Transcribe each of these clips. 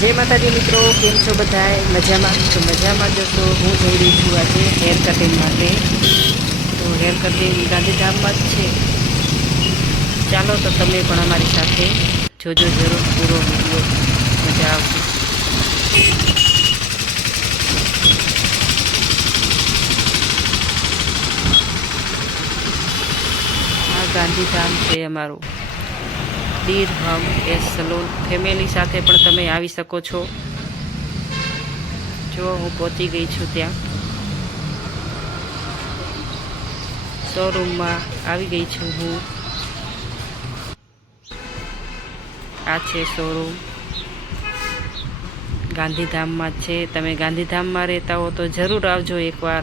जय माताजी मित्रों, केम छो बधाए? मजामां? तो मजामां जो तो हूँ जई रही छुं आजे हेर कटिंग माटे। तो हेर कटिंग गांधीधाममां ज छे। चालो तो तमे पण अमारी साथे जोजो जरूर पूरो विडियो, मजा आवशे। आ गांधीधाम छे अमारुं बीरहम एस सलून। फेमिली साथे पण तमे आवी शको छो। जो हूँ पहोंची गई छूं त्यां शोरूम में आवी गई छूं हूँ। आ छे शोरूम गांधीधाम में छे। तमे गांधीधाम में रहता हो तो जरूर आवजो एक बार।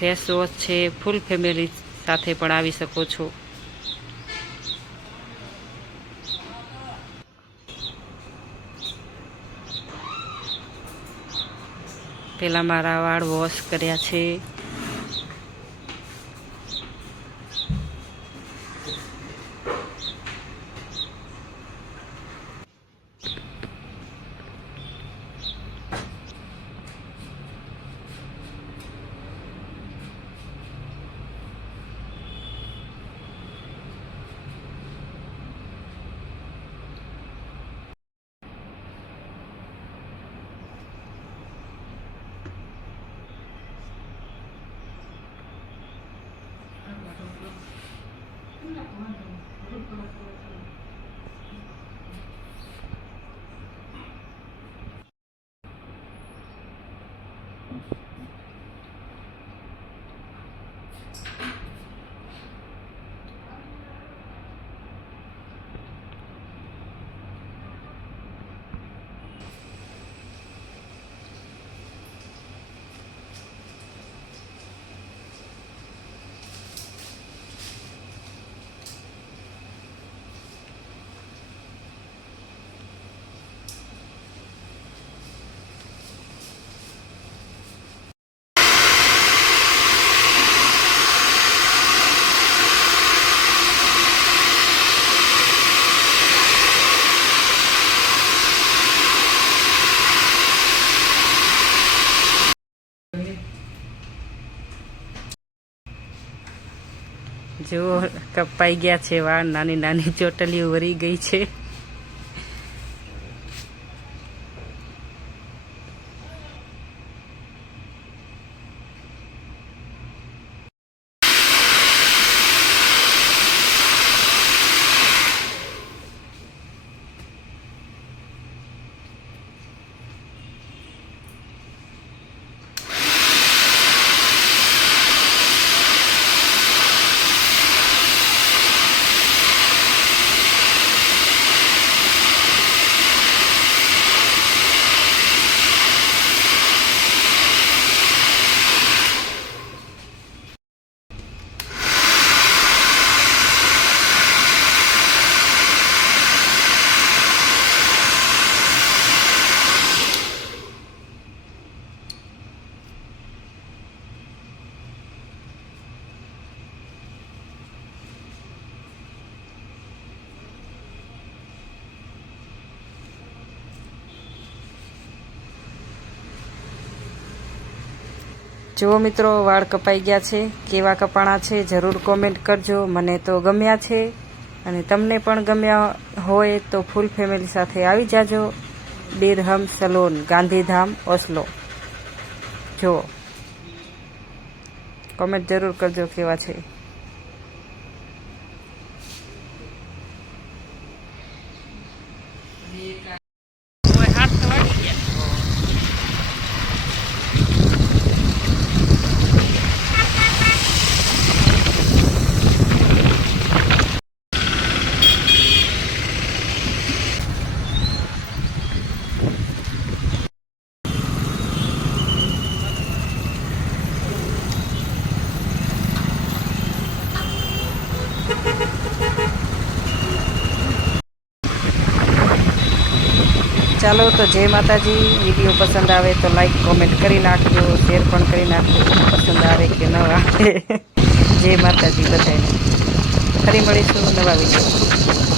फेस वॉश छे, फूल फेमिली साथे पण आवी शको छो। पेला मारा वाळ वॉश कर्या छे। जो कपाई गया छे वाळ, नानी नानी ચોટલીઓ વરી ગઈ છે। जो मित्रों वाळ कपाई गया छे, केवा कपाणा छे जरूर कॉमेंट करजो। मने तो गम्या छे अने तमने पण गम्या होय तो फूल फेमिली साथे आवी जाजो। बीरहम सलून, गांधीधाम, ओस्लो। जो कॉमेंट जरूर करजो केवा छे। चलो तो जय माताजी। वीडियो पसंद आवे तो लाइक कॉमेंट करी नाखजो, शेर पण करी नाखजो, पसंद आवे के न आवे। जय माताजी बधाने। फरी मळीशुं नवा वीडियो।